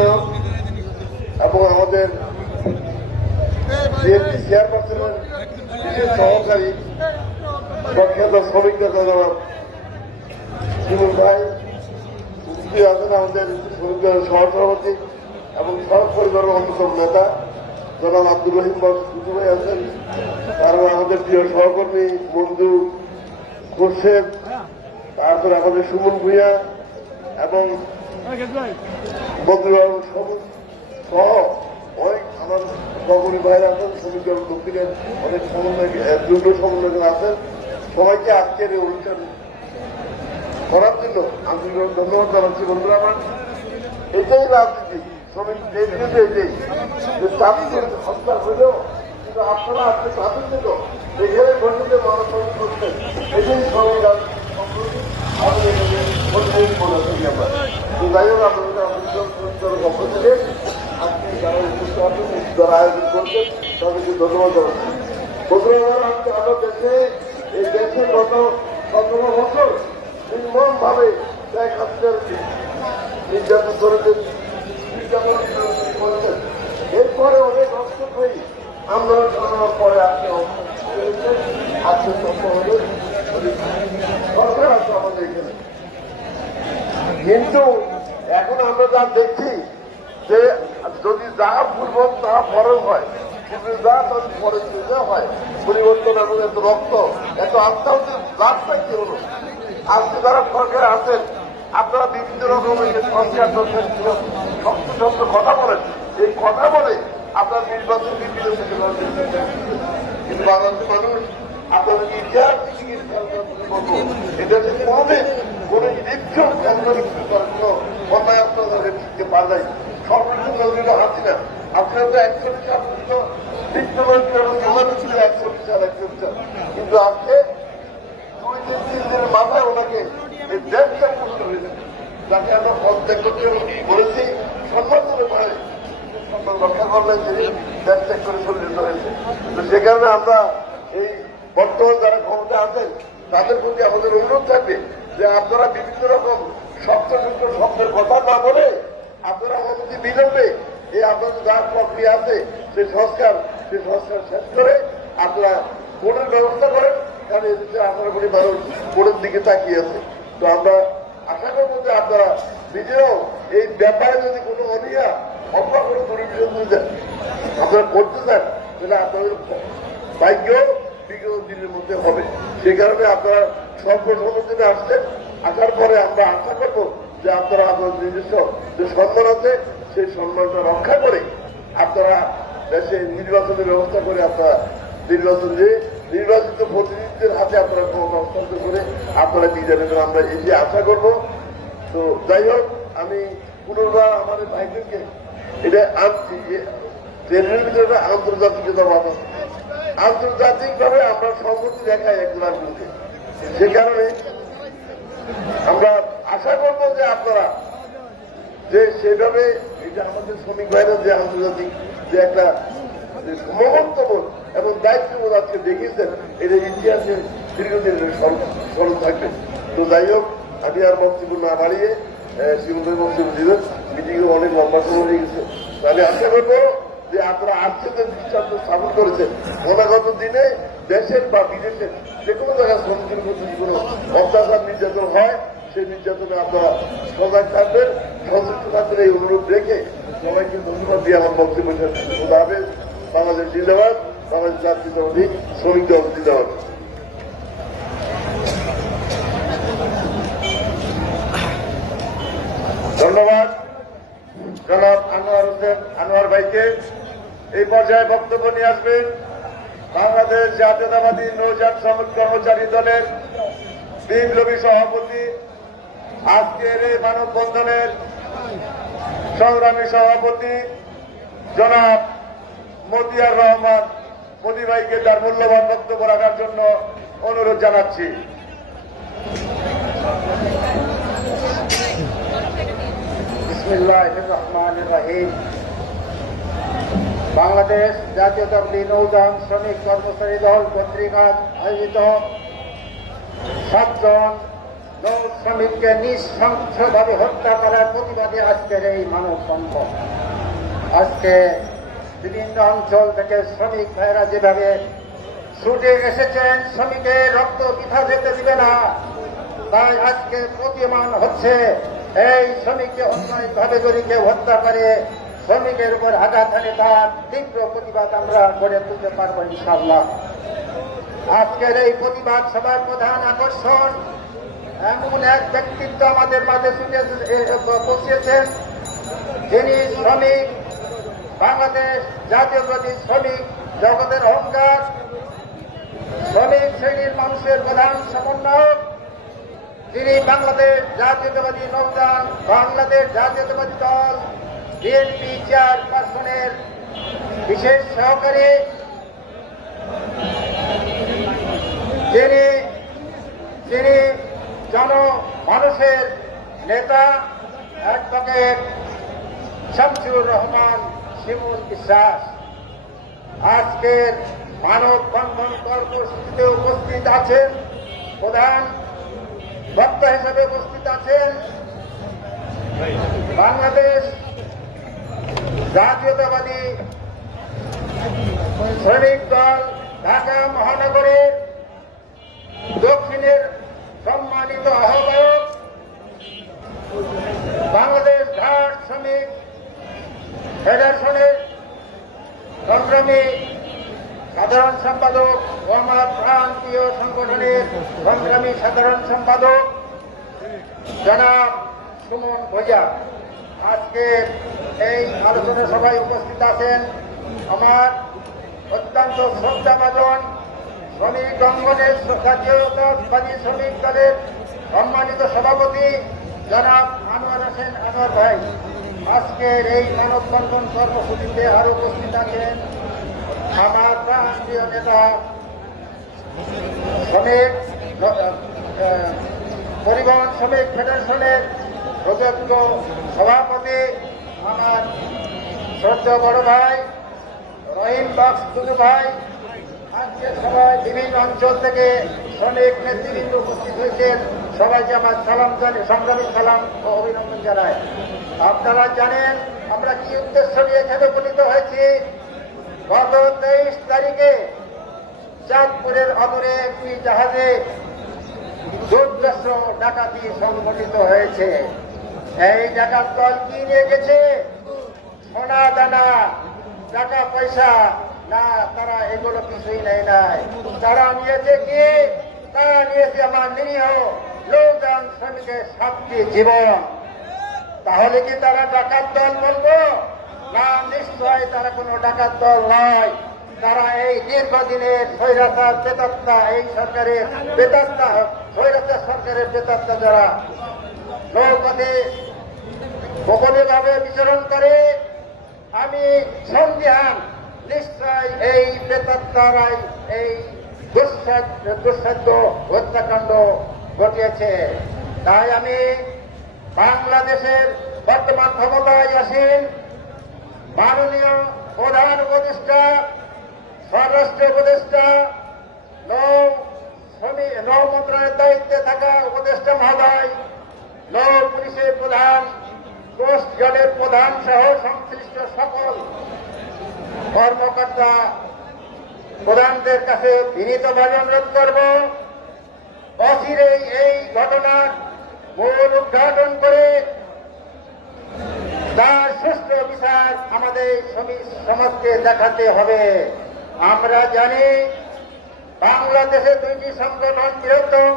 উন্নয়ন এবং আমাদের বিএনপি চেয়ারপারসনের বিশেষ সহকারী প্রখ্যাত শ্রমিক নেতা জনাব শিমুল ভাই উপস্থিত আছেন আমাদের শ্রমিক সহসভাপতি এবং সড়ক পরিবারের অন্যতম নেতা, জনাব আব্দুর রহিম বাবু ভাই আছেন। তারপর আমাদের প্রিয় সহকর্মী বন্ধু খোরশেদ, তারপরে আমাদের সুমন ভূঁইয়া এবং সবুজ সহ অনেক আমার সহকর্মী দক্ষিণের অনেক সমন্বয় দুর্গ সমন্বয় আছেন সবাইকে আজকের এই অনুষ্ঠান করার জন্য ধন্যবাদ জানাচ্ছি বন্ধুরা আমার। এটাই রাজনীতি। শ্রমিক নেতৃত্ব এটাই যে চাকরির হত্যা হলেও কিন্তু আপনারা আজকে চাকরি দিল এখানে বসে মানুষ করছেন। এটাই শ্রমিক রাজনীতি সম্পর্কে আমি প্রতিনিধি মনে করি আমরা যাই হোক আপনাদের আমাদের পক্ষ থেকে আজকে যারা উপস্থিত আছেন যারা আয়োজন করছেন তাদেরকে ধন্যবাদ জানাচ্ছি বন্ধুরা আজকে আমার দেশে এই দেশে গত সতেরো বছর নির্মম ভাবে শেখ হাসিনার নির্যাতন করেছেন নির্যাতন করেছেন এরপরে অনেক পরে আজকে আমাদের এখানে কিন্তু এখন আমরা যা দেখছি যে যদি যা পূর্বক তা ফরজ হয়, কিন্তু যা তার চলে হয়, পরিবর্তন এবং এত রক্ত, এত আস্থা হচ্ছে লাভটা কি হলো আজকে যারা সরকারে আছেন, আপনারা বিভিন্ন রকমের যে সংস্কার করছেন শক্ত শক্ত কথা বলেন, এই কথা বলে আপনার নির্বাচন কিন্তু বাংলাদেশের মানুষ আপনাদের ইতিহাস যে কোনোদিন কোন ইলেকশন কোনো কথায় আপনাদের দিতে পারবেন সর্বোচ্চ নজরে হাসি না। আপনারা তো ছিল সাল কিন্তু আজকে দুই তিন তিন দিনের মাথায় ওনাকে করতে যাকে আমরা পদ ত্যাগ করতে বলেছি, সম্মান করে রক্ষা করলেন তিনি করে হয়েছে তো সে কারণে আমরা এই বর্তমান যারা ক্ষমতা আছেন, তাদের প্রতি আমাদের অনুরোধ থাকবে যে আপনারা বিভিন্ন রকম শক্ত যুক্ত শব্দের কথা না বলে আপনারা অনতি বিলম্বে এই আপনাদের যা প্রক্রিয়া আছে, সেই সংস্কার সেই সংস্কার শেষ করে আপনারা ভোটের ব্যবস্থা করেন। কারণ এদেশে আঠারো কোটি মানুষ ভোটের দিকে তাকিয়ে আছে। তো আমরা আশা করব যে আপনারা নিজেরাও এই ব্যাপারে যদি কোনো অনিয়া অথবা কোনো যদি আপনারা করতে চান, তাহলে আপনাদের ভাগ্য বিগত দিনের মধ্যে হবে। সে কারণে আপনারা সর্বসম্মতিতে আসছেন আসার পরে আমরা আশা করব যে আপনারা আপনার নিজস্ব যে সম্মান আছে, সেই সম্মানটা রক্ষা করে আপনারা দেশে নির্বাচনের ব্যবস্থা করে আপনারা নির্বাচন যে নির্বাচিত প্রতিনিধিদের হাতে আপনারা ক্ষমতা হস্তান্তর করে আপনারা বিজয় নেবেন আমরা এই যে আশা করব। তো যাই হোক, আমি পুনর্বার আমাদের ভাইদেরকে এটা ট্রেনের ভিতরে একটা আন্তর্জাতিকতা আন্তর্জাতিকভাবে আমরা সম্মতি দেখাই একজন আরেকজনকে সে কারণে আমরা আশা করব যে আপনারা যে সেভাবে এটা আমাদের শ্রমিক ভাইরা যে আন্তর্জাতিক যে একটা যে এবং দায়িত্ববোধ আজকে দেখিয়েছেন, এটা ইতিহাসে দীর্ঘদিনের স্মরণ থাকবে। তো যাই হোক, আমি আর বক্তব্য না বাড়িয়ে শ্রীমন্দির বক্তব্য দিবেন। মিটিং অনেক লম্বা সময় হয়ে গেছে আমি আশা করব যে আপনারা আর্থিকের দৃষ্টান্ত স্থাপন করেছেন, অনাগত দিনে দেশের বা বিদেশের যে কোনো জায়গায় শ্রমিকের যদি কোনো অত্যাচার নির্যাতন হয়, সেই নির্যাতনে আপনারা সজাগ থাকবেন। সচেষ্ট থাকবেন এই অনুরোধ রেখে সবাইকে ধন্যবাদ দিয়ে আমার বক্তব্য শেষ করতে বাংলাদেশ জিন্দাবাদ। বাংলাদেশ জাতীয়তাবাদী শ্রমিক দল জিন্দাবাদ। ধন্যবাদ। জনাব আনোয়ার হোসেন আনোয়ার ভাইকে এই পর্যায়ে বক্তব্য নিয়ে আসবেন বাংলাদেশ জাতীয়তাবাদী নৌযান শ্রমিক কর্মচারী দলের বিপ্লবী সভাপতি, আজকের এই মানববন্ধনের সংগ্রামী সভাপতি জনাব মতিয়ার রহমান মোদী ভাইকে তার মূল্যবান বক্তব্য রাখার জন্য অনুরোধ জানাচ্ছি। বিসমিল্লাহ বাংলাদেশ জাতীয়তাবাদী নৌযান শ্রমিক কর্মচারী দল কর্তৃক আয়োজিত সাতজন নৌ শ্রমিককে নৃশংসভাবে হত্যা করার প্রতিবাদে আজকের এই মানব বন্ধন আজকে বিভিন্ন অঞ্চল থেকে শ্রমিক ভাইরা যেভাবে ছুটে এসেছেন, শ্রমিকের রক্ত বৃথা যেতে দিবে না, তাই আজকে প্রতিমান হচ্ছে এই শ্রমিককে অন্যায়ভাবে যদি কেউ হত্যা করে শ্রমিকের উপর আঘাত আনে তার তীব্র প্রতিবাদ আমরা গড়ে তুলতে পারব ইনশাল্লাহ আজকের এই প্রতিবাদ সভার প্রধান আকর্ষণ, এমন এক ব্যক্তিত্ব আমাদের মাঝে বসিয়েছেন যিনি শ্রমিক, বাংলাদেশ জাতীয়বাদী শ্রমিক জগতের অহংকার, শ্রমিক শ্রেণির মানুষের প্রধান সমন্বয়ক তিনি বাংলাদেশ জাতীয়তাবাদী নৌযান, বাংলাদেশ জাতীয়তাবাদী দল বিএনপি চেয়ারপারসনের বিশেষ সহকারী যিনি যিনি জন মানুষের নেতা অ্যাডভোকেট শামসুর রহমান শিমুল বিশ্বাস। আজকের মানব বন্ধন কর্মসূচিতে উপস্থিত আছেন প্রধান বক্তা হিসেবে উপস্থিত আছেন বাংলাদেশ জাতীয়তাবাদী শ্রমিক দল ঢাকা মহানগরের দক্ষিণের সম্মানিত আহ্বায়ক, বাংলাদেশ ঘাট শ্রমিক ফেডারেশনের সংগ্রামী সাধারণ সম্পাদক আমার প্রান্তীয় সংগঠনের সংগ্রামী সাধারণ সম্পাদক জনাব সুমন ভোজা। আজকে এই আলোচনা সভায় উপস্থিত আছেন আমার অত্যন্ত শ্রদ্ধাভাজন শ্রমিক অঙ্গনের জাতীয়তাবাদী শ্রমিক দলের সম্মানিত সভাপতি জনাব আনোয়ার হোসেন আনোয়ার ভাই। আজকের এই মানববন্ধন কর্মসূচিতে আরও উপস্থিত আছেন আমার প্রান্তীয় নেতা শ্রমিক পরিবহন শ্রমিক ফেডারেশনের সভাপতি আমার শ্রদ্ধ বড় ভাই, রহিম বাক্স টুকু ভাই, আজকে সবাই বিভিন্ন অঞ্চল থেকে শ্রমিক নেতৃবৃন্দ উপস্থিত হয়েছেন। সবাইকে আমার সালাম জানি সংগ্রামী সালাম ও অভিনন্দন জানাই। আপনারা জানেন, আমরা কি উদ্দেশ্য নিয়ে এখানে উপনীত হয়েছি? গত তেইশ তারিখে চাঁদপুরের অদূরে একটি জাহাজে দুর্দশ ডাকাতি সংঘটিত হয়েছে। এই ডাকাত দল কি নিয়ে গেছে? সোনা, দানা, টাকা, পয়সা? না, তারা এগুলো কিছুই নেয় নাই। তারা নিয়েছে কি? তারা নিয়েছে আমার নিরীহ লোকজন শ্রমিকের সাতটি জীবন। তাহলে কি তারা ডাকাত দল বলব? না, নিশ্চয় তারা কোনো ডাকাত দল নয়। তারা এই দীর্ঘদিনের স্বৈরাচার বেতাত্তা এই সরকারের বেতাত্তা স্বৈরাচার সরকারের বেতাত্তা যারা গোপনে ভাবে বিচরণ করে, আমি সন্দেহান নিশ্চয় এই বেতাত্তারাই এই দুঃসাধ্য হত্যাকাণ্ড ঘটিয়েছে। তাই আমি বাংলাদেশের বর্তমান ক্ষমতায় আসেন মাননীয় প্রধান উপদেষ্টা, স্বরাষ্ট্র উপদেষ্টা, নৌ শ্রমিক নৌ মন্ত্রণালয়ের দায়িত্বে থাকা উপদেষ্টা মহোদয়, নৌ পুলিশের প্রধান কোস্ট গার্ডের প্রধান সহ সংশ্লিষ্ট সকল কর্মকর্তা প্রধানদের কাছে বিনীতভাবে অনুরোধ করব অচিরেই এই ঘটনার মূল উদ্ঘাটন করে তার সুষ্ঠু বিচার আমাদের সমাজকে দেখাতে হবে। আমরা জানি বাংলাদেশে দুইটি সংগঠন বৃহত্তম,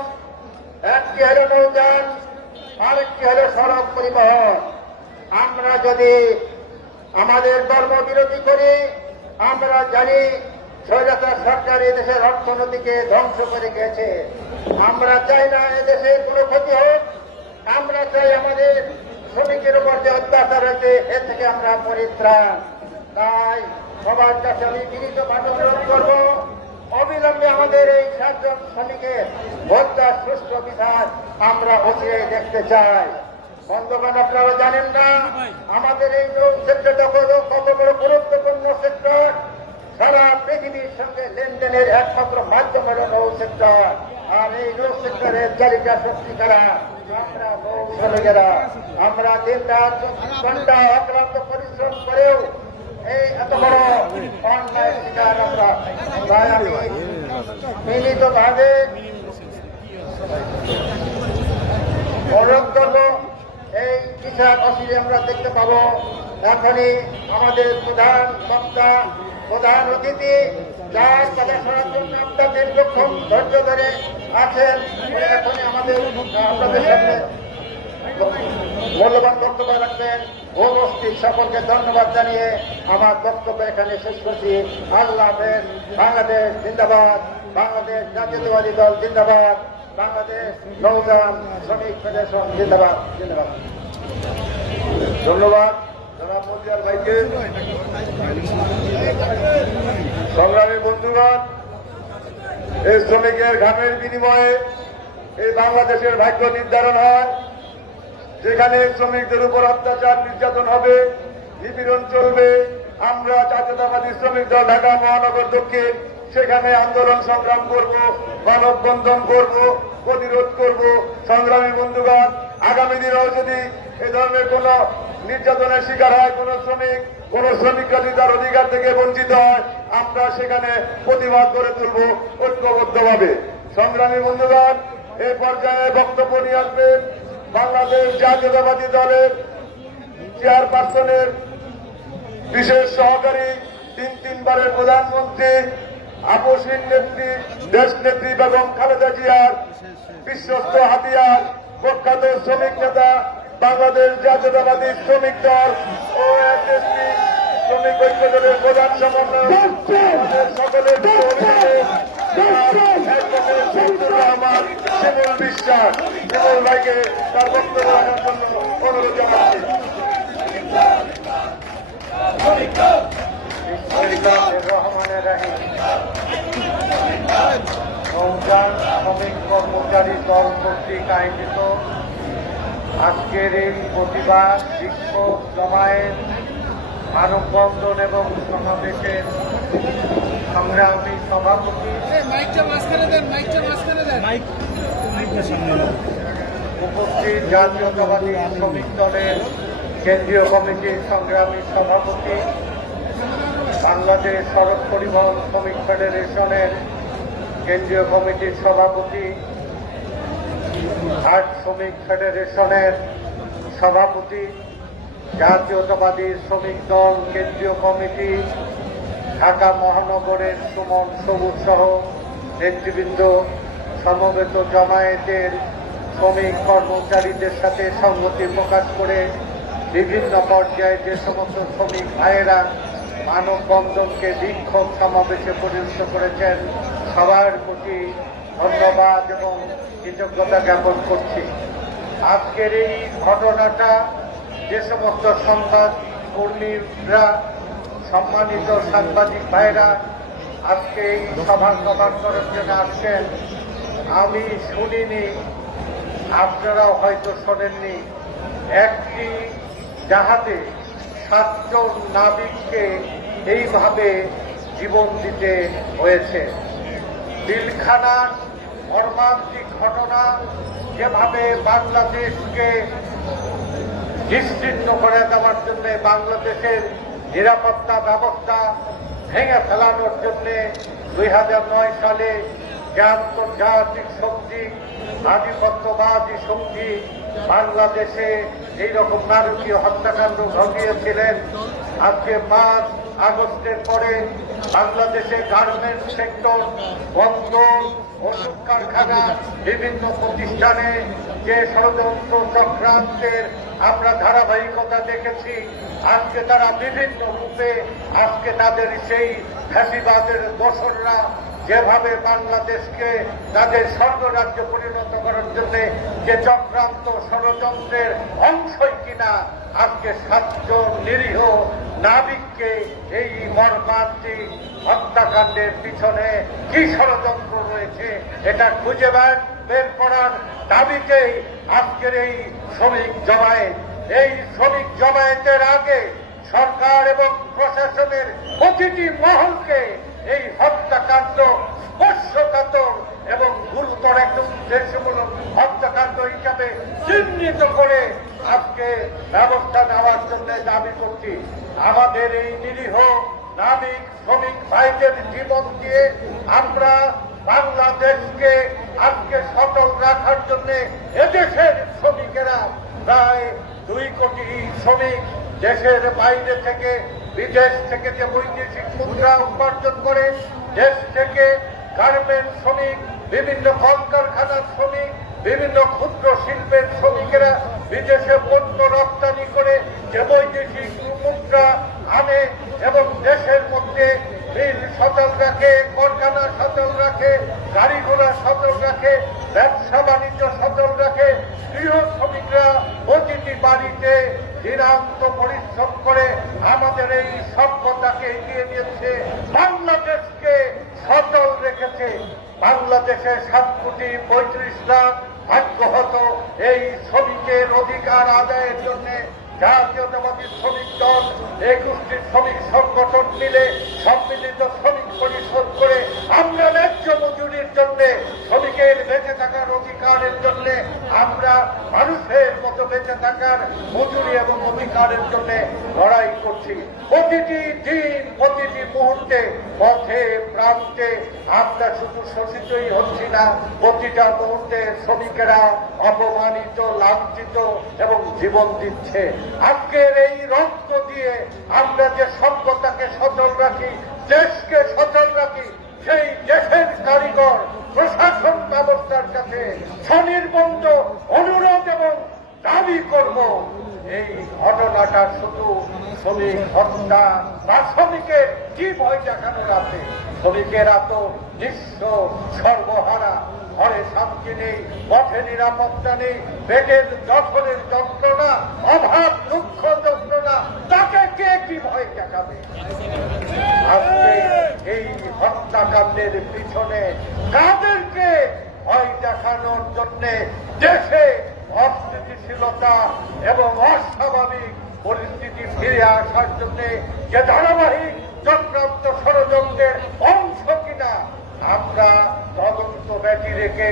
একটি হল নৌযান, আরেকটি হল সড়ক পরিবহন। আমরা যদি আমাদের কর্মবিরতি করি আমরা জানি স্বৈরাচার সরকার এদেশের অর্থনীতিকে ধ্বংস করে গেছে। আমরা চাই না এদেশের কোনো ক্ষতি হোক। আমরা চাই আমাদের শ্রমিকের উপর যে অত্যাচার হয়েছে এ থেকে আমরা পরিত্রাণ। তাই সবার কাছে আমি বিনীত অনুরোধ করব, অবিলম্বে আমাদের এই সাতজন শ্রমিকের হত্যার সুষ্ঠু বিচার আমরা অচিরে দেখতে চাই। বন্ধুগণ, আপনারা জানেন না, আমাদের এই নৌ সেক্টরটা কত কত বড় গুরুত্বপূর্ণ সেক্টর? সারা পৃথিবীর সঙ্গে লেনদেনের একমাত্র মাধ্যম হল নৌ সেক্টর। আর এই রোড সেক্টরের চালিকা শক্তি কারা? আমরা শ্রমিকেরা। আমরা দিন রাত চব্বিশ ঘণ্টা অক্লান্ত পরিশ্রম করেও এই এত বড় অন্যায় শিকার আমরা তাই আমি মিলিতভাবে অনুরোধ এই কিষাণ অসিরে আমরা দেখতে পাবো, এখনই আমাদের প্রধান বক্তা, প্রধান অতিথি, যার কথা শোনার জন্য আমরা দীর্ঘক্ষণ ধৈর্য ধরে আছেন। এখনই আমাদের আপনাদের সামনে মূল্যবান বক্তব্য রাখবেন উপস্থিত সকলকে ধন্যবাদ জানিয়ে আমার বক্তব্য এখানে শেষ করছি। আল্লাহ বাংলাদেশ জিন্দাবাদ, বাংলাদেশ জাতীয়তাবাদী দল জিন্দাবাদ। বাংলাদেশ শ্রমিক ধন্যবাদ সংগ্রামী বন্ধুগণ, এই শ্রমিকের ঘামের বিনিময়ে এই বাংলাদেশের ভাগ্য নির্ধারণ হয়। যেখানে শ্রমিকদের উপর অত্যাচার নির্যাতন হবে, নিপীড়ন চলবে, আমরা জাতীয়তাবাদী শ্রমিক দল ঢাকা মহানগর দক্ষিণ সেখানে আন্দোলন সংগ্রাম করব, মানববন্ধন করব, প্রতিরোধ করব। সংগ্রামী বন্ধুগণ, আগামী দিনেও যদি এ ধরনের কোন নির্যাতনের শিকার হয়, কোন শ্রমিক কোন শ্রমিক যদি তার অধিকার থেকে বঞ্চিত হয়, আমরা সেখানে প্রতিবাদ করে তুলব ঐক্যবদ্ধভাবে। সংগ্রামী বন্ধুগণ এই পর্যায়ে বক্তব্য নিয়ে আসবেন বাংলাদেশ জাতীয়তাবাদী দলের চেয়ারপারসনের বিশেষ সহকারী, তিন তিনবারের প্রধানমন্ত্রী আপসীন নেত্রী দেশ নেত্রী বেগম খালেদা জিয়ার বিশ্বস্ত হাতিয়ার প্রখ্যাত শ্রমিক নেতা বাংলাদেশ জাতীয়তাবাদী শ্রমিক দল ও এসএসপি শ্রমিক ঐক্য দলের প্রধান সমন্বয়ক আমাদের সকলের রহমান শিমুল বিশ্বাস। শিমুল ভাইকে তার বক্তব্য রাখার জন্য অনুরোধ জানাচ্ছি। রহমানির রহিম। নৌযান শ্রমিক কর্মচারী দল কর্তৃক আয়োজিত। আজকের এই প্রতিবাদ বিক্ষোভ জমায়েত মানববন্ধন এবং সমাবেশের সংগ্রামী সভাপতি। মাইকটা মাঝখানে দেন মাইকটা মাঝখানে দেন। উপস্থিত জাতীয়তাবাদী শ্রমিক দলের কেন্দ্রীয় কমিটির সংগ্রামী সভাপতি বাংলাদেশ সড়ক পরিবহন শ্রমিক ফেডারেশনের কেন্দ্রীয় কমিটির সভাপতি আর্ট শ্রমিক ফেডারেশনের সভাপতি, জাতীয়তাবাদী শ্রমিক দল, কেন্দ্রীয় কমিটি, ঢাকা মহানগরের সুমন সবুজ সহ নেতৃবৃন্দ, সমবেত জমায়েতের শ্রমিক কর্মচারীদের সাথে সংহতি প্রকাশ করে বিভিন্ন পর্যায়ে যে সমস্ত শ্রমিক ভাইয়েরা মানববন্ধনকে বিক্ষোভ সমাবেশে পরিণত করেছেন সবার প্রতি ধন্যবাদ এবং কৃতজ্ঞতা জ্ঞাপন করছি। আজকের এই ঘটনাটা যে সমস্ত সংবাদ কর্মীরা, সম্মানিত সাংবাদিক ভাইরা আজকে এই সভা সভা করার জন্য আসছেন, আমি শুনিনি, আপনারাও হয়তো শোনেননি। একটি জাহাজে সাতজন নাবিককে এইভাবে জীবন দিতে হয়েছে। বিলখানার মর্মান্তিক ঘটনা যেভাবে বাংলাদেশকে নিশ্চিন্ন করে দেওয়ার জন্য, বাংলাদেশের নিরাপত্তা ব্যবস্থা ভেঙে ফেলানোর জন্য দুই নয় সালে যে আন্তর্জাতিক শক্তি, আধিপত্যবাদী শক্তি বাংলাদেশে এইরকম নারকীয় হত্যাকাণ্ড ঘটিয়েছিলেন, আজকে পাঁচ আগস্টের পরে বাংলাদেশে গার্মেন্টস সেক্টর বন্দর ওষুধ কারখানা, বিভিন্ন প্রতিষ্ঠানে যে ষড়যন্ত্র চক্রান্তের আমরা ধারাবাহিকতা দেখেছি, আজকে তারা বিভিন্ন রূপে, আজকে তাদের সেই ফ্যাসিবাদের দোসররা যেভাবে বাংলাদেশকে তাদের স্বর্গরাজ্য পরিণত করার জন্য যে চক্রান্ত ষড়যন্ত্রের অংশই কিনা আজকে সাতজন নিরীহ নাবিককে এই মর্মান্তিক হত্যাকাণ্ডের পিছনে কি ষড়যন্ত্র রয়েছে এটা খুঁজে বের বের করার দাবিকেই আজকের এই শ্রমিক জমায়েত। এই শ্রমিক জমায়েতের আগে সরকার এবং প্রশাসনের প্রতিটি মহলকে এই হত্যাকাণ্ড স্পর্শকাতর এবং গুরুতর একটা উদ্দেশ্যমূলক হত্যাকাণ্ড হিসাবে চিহ্নিত করে আজকে ব্যবস্থা নেওয়ার জন্য দাবি করছি। আমাদের এই নিরীহ নাবিক শ্রমিক ভাইদের জীবন দিয়ে আমরা বাংলাদেশকে আজকে সচল রাখার জন্য এদেশের শ্রমিকেরা প্রায় দুই কোটি শ্রমিক দেশের বাইরে থেকে বিদেশ থেকে যে বৈদেশিক মুদ্রা উপার্জন করে, দেশ থেকে গার্মেন্ট শ্রমিক, বিভিন্ন কলকারখানার শ্রমিক, বিভিন্ন ক্ষুদ্র শিল্পের শ্রমিকেরা বিদেশে পণ্য রপ্তানি করে যে বৈদেশিক মুদ্রা আনে এবং দেশের মধ্যে মিল সচল রাখে কারখানা সচল রাখে গাড়ি ঘোড়া সচল রাখে, ব্যবসা বাণিজ্য সচল রাখে, গৃহ শ্রমিকরা প্রতিটি বাড়িতে দিনান্ত পরিশ্রম করে আমাদের এই সভ্যতাকে এগিয়ে নিয়েছে। বাংলাদেশকে সচল রেখেছে। বাংলাদেশে সাত কোটি পঁয়ত্রিশ লাখ ভাগ্যহত এই শ্রমিকের অধিকার আদায়ের জন্য জাতীয়তাবাদী শ্রমিক দল একুশটি শ্রমিক সংগঠন মিলে সম্মিলিত পরিষদ করে আমরা ন্যায্য মজুরির জন্য, শ্রমিকের বেঁচে থাকার অধিকারের জন্য, আমরা মানুষের মতো বেঁচে থাকার মজুরি এবং অধিকারের জন্য লড়াই করছি। প্রতিটি দিন, প্রতিটি মুহূর্তে, পথে, প্রান্তে আমরা শুধু শোষিতই হচ্ছি না, প্রতিটা মুহূর্তে শ্রমিকেরা অপমানিত, লাঞ্ছিত এবং জীবন দিচ্ছে। আজকের এই রক্ত দিয়ে আমরা যে সভ্যতাকে সচল রাখি দেশকে সচল রাখি সেই দেশের কারিগর, প্রশাসন ব্যবস্থার কাছে স্বনির্বন্ধ অনুরোধ এবং দাবি করব। এই ঘটনাটা শুধু শ্রমিক, হত্যা বা শ্রমিকের কি ভয় দেখানোর আছে? শ্রমিকেরা তো নিঃস্ব সর্বহারা। ঘরে শান্তি নেই, পথে নিরাপত্তা নেই পেটের দখলের যন্ত্রণা, অভাব, দুঃখ, যন্ত্রণা, তাকে কে কি ভয় দেখাবে? এই হত্যাকাণ্ডের পিছনে কাদেরকে ভয় দেখানোর জন্য দেশে অস্থিতিশীলতা এবং অস্বাভাবিক পরিস্থিতি ফিরে আসার জন্য যে ধারাবাহিক চক্রান্ত ষড়যন্ত্রের অংশ কিনা, আমরা তদন্ত ব্যাটি রেখে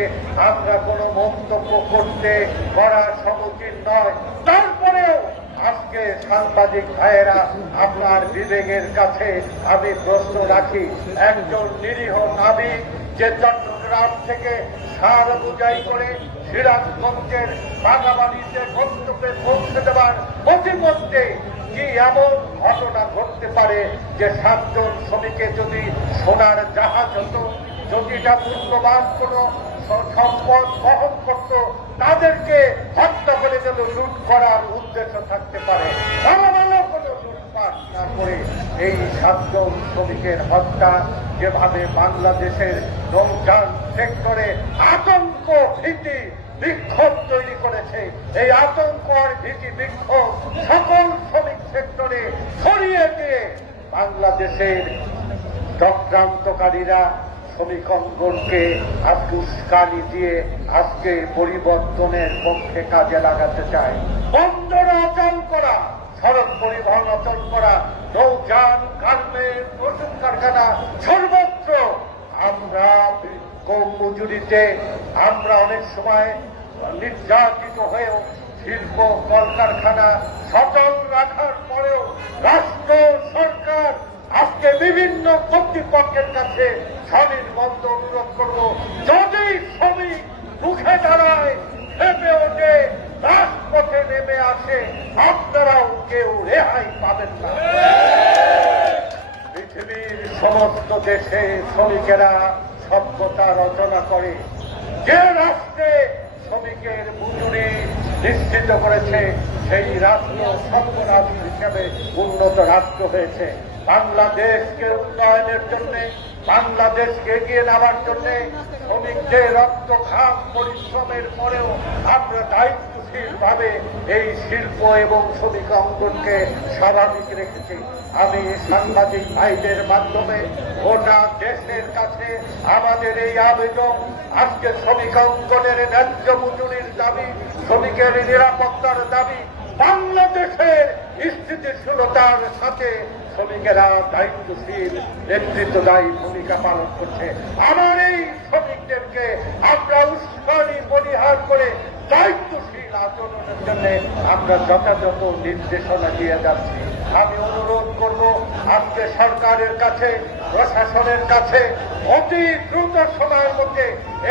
আমরা কোনো মন্তব্য করতে করা সমুখীন নয়। তারপরেও আজকে সাংবাদিক ভাইয়েরা আপনার বিবেকের কাছে আমি প্রশ্ন রাখি। একজন নিরীহ নাবিক যে চট্টগ্রাম থেকে সার বোঝাই করে সিরাজগঞ্জের বাগাবাড়িতে গন্তব্যে পৌঁছে দেওয়ার প্রতিমধ্যে কি এমন ঘটনা ঘটতে পারে যে সাতজন শ্রমিকে যদি সোনার জাহাজ হতো? যদি এটা মূল্যবান কোন সম্পদ বহন করত, তাদেরকে হত্যা করে যেন লুট করার উদ্দেশ্য থাকতে পারে। করে এই সাতজন শ্রমিকের হত্যা, যেভাবে বাংলাদেশের নৌযান সেক্টরে আতঙ্ক ভীতি, বিক্ষোভ তৈরি করেছে, এই আতঙ্ক আর ভীতি, বিক্ষোভ সকল শ্রমিক সেক্টরে ছড়িয়ে দিয়ে বাংলাদেশের চক্রান্তকারীরা শ্রমিক অঙ্গনকে দিয়ে আজকে পরিবর্তনের পক্ষে কাজে লাগাতে চায় বন্দর অচল করা, সড়ক পরিবহন অচল করা, নৌযান গার্মেন্ট কারখানা, সর্বত্র আমরা মজুরিতে, আমরা অনেক সময় নির্যাতিত হয়েও শিল্প, কলকারখানা সচল রাখার পরেও রাষ্ট্র, সরকার আজকে বিভিন্ন কর্তৃপক্ষের কাছে স্বনির্বন্ধ অনুরোধ করব, যদি শ্রমিক মুখে দাঁড়ায় ভেবে ওঠে, রাজপথে নেমে আসে, আপনারাও কেউ রেহাই পাবেন না। পৃথিবীর সমস্ত দেশে শ্রমিকেরা সভ্যতা রচনা করে, যে রাষ্ট্রে শ্রমিকের মজুরি নিশ্চিত করেছে, সেই রাষ্ট্র সভ্য হিসেবে উন্নত রাষ্ট্র হয়েছে। বাংলাদেশকে উন্নয়নের জন্য, বাংলাদেশকে এগিয়ে নেওয়ার জন্য শ্রমিকদের রক্ত ঘাম পরিশ্রমের পরেও আমরা দায়িত্বশীল ভাবে এই শিল্প এবং শ্রমিক অঙ্গনকে স্বাভাবিক রেখেছি। আমি সাংবাদিক ভাইদের মাধ্যমে গোটা দেশের কাছে আমাদের এই আবেদন, আজকে শ্রমিক অঙ্গনের ন্যায্য মজুরির দাবি, শ্রমিকের নিরাপত্তার দাবি বাংলাদেশের স্থিতিশীলতার সাথে শ্রমিকেরা দায়িত্বশীল, নেতৃত্বদায়ী ভূমিকা পালন করছে। আমার এই শ্রমিকদেরকে আমরা উস্কানি, পরিহার করে দায়িত্বশীল আচরণের জন্য আমরা যথাযথ নির্দেশনা দিয়ে যাচ্ছি। আমি অনুরোধ করব, আজকে সরকারের কাছে, প্রশাসনের কাছে অতি দ্রুত সময়ের মধ্যে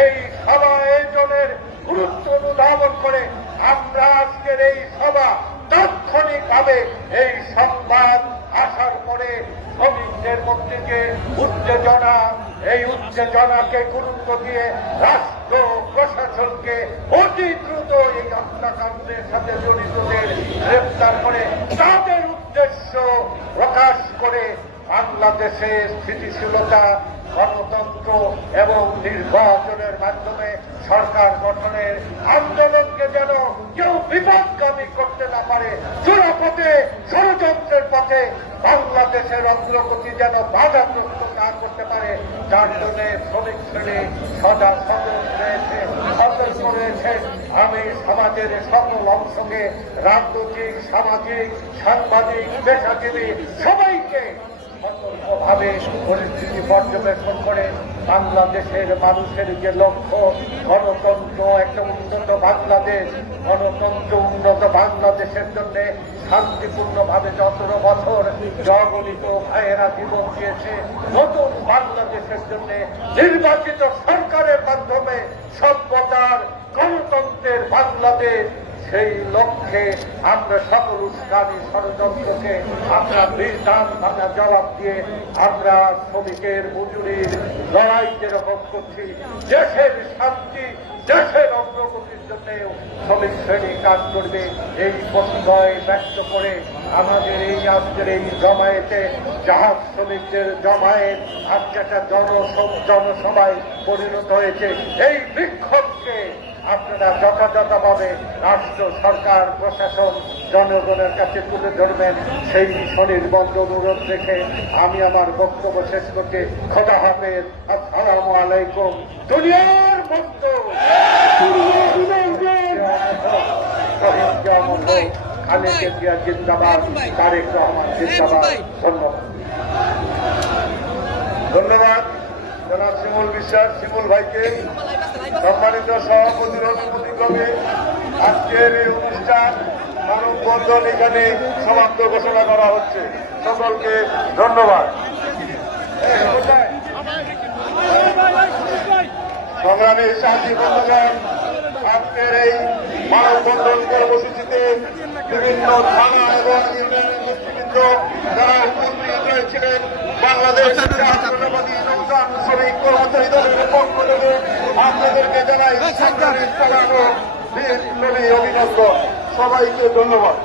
এই সভা আয়োজনের গুরুত্ব অনুধাবন করে আমরা আজকের এই সভা তাৎক্ষণিকভাবে এই সংবাদ আসার পরে শ্রমিকদের মধ্যে উত্তেজনা, এই উত্তেজনাকে গুরুত্ব দিয়ে রাষ্ট্র প্রশাসনকে অতি দ্রুত এই হত্যাকাণ্ডের সাথে জড়িতদের গ্রেপ্তার করে তাদের উদ্দেশ্য প্রকাশ করে বাংলাদেশে স্থিতিশীলতা, গণতন্ত্র এবং নির্বাচনের মাধ্যমে সরকার গঠনের আন্দোলনকে যেন কেউ বিপদগামী করতে না পারে চূড়াপথে ষড়যন্ত্রের পথে বাংলাদেশের অগ্রগতি যেন বাধাগ্রস্ত না করতে পারে, যার জন্য শ্রমিক শ্রেণি সদা সতর্ক রয়েছে সতর্ক রয়েছে। আমি সমাজের সকল অংশকে রাজনৈতিক, সামাজিক, সাংবাদিক, পেশাজীবী সবাইকে সতর্কভাবে পরিস্থিতি পর্যবেক্ষণ করে বাংলাদেশের মানুষের যে লক্ষ্য, গণতন্ত্র, একটা উন্নত বাংলাদেশ, গণতন্ত্র উন্নত বাংলাদেশের জন্য শান্তিপূর্ণভাবে যতটা বছর জগণিত ভাইয়েরা জীবন দিয়েছে, নতুন বাংলাদেশের জন্য নির্বাচিত সরকারের মাধ্যমে সভ্যতার, গণতন্ত্রের বাংলাদেশ সেই লক্ষ্যে আমরা সকল উস্কানি ষড়যন্ত্রকে আমরা বিধান ভাঙা জবাব দিয়ে আমরা শ্রমিকের মজুরির লড়াই যেরকম করছি, দেশের শান্তি, দেশের অগ্রগতির জন্য শ্রমিক শ্রেণি কাজ করবে। এই প্রত্যয় ব্যক্ত করে আমাদের এই আজকের এই জমায়েতে জাহাজ শ্রমিকদের জমায়েত আজকে একটা জনসভায় পরিণত হয়েছে। এই বিক্ষোভকে আপনারা যথাযথভাবে রাষ্ট্র সরকার প্রশাসন জনগণের কাছে তুলে ধরবেন সেই স্বনির্বন্ধ অনুরোধ রেখে আমি আমার বক্তব্য শেষ করতে খোদা হাফেজ আসসালামু আলাইকুম দুনিয়ার বন্ধ জিয়া জিন্দাবাদ তারেক রহমান জিন্দাবাদ ধন্যবাদ ধন্যবাদ জনাব শিমুল বিশ্বাস, শিমুল ভাইকে সম্মানিত সভাপতির অনুমতিক্রমে আজকের এই অনুষ্ঠান মানববন্ধন এখানে সমাপ্ত ঘোষণা করা হচ্ছে। সকলকে ধন্যবাদ। সংগ্রামী সাথী বন্ধুগণ, আজকের এই মানববন্ধন কর্মসূচিতে বিভিন্ন থানা এবং ইউনিয়নের নেতৃবৃন্দ, যারা উপস্থিত হয়েছিলেন বাংলাদেশ জাতীয়তাবাদী যোগদান শ্রমিক কর্মচারী দলের পক্ষ থেকে আপনাদেরকে জানাই চালানো বিপ্লবী অভিনন্দন সবাইকে ধন্যবাদ।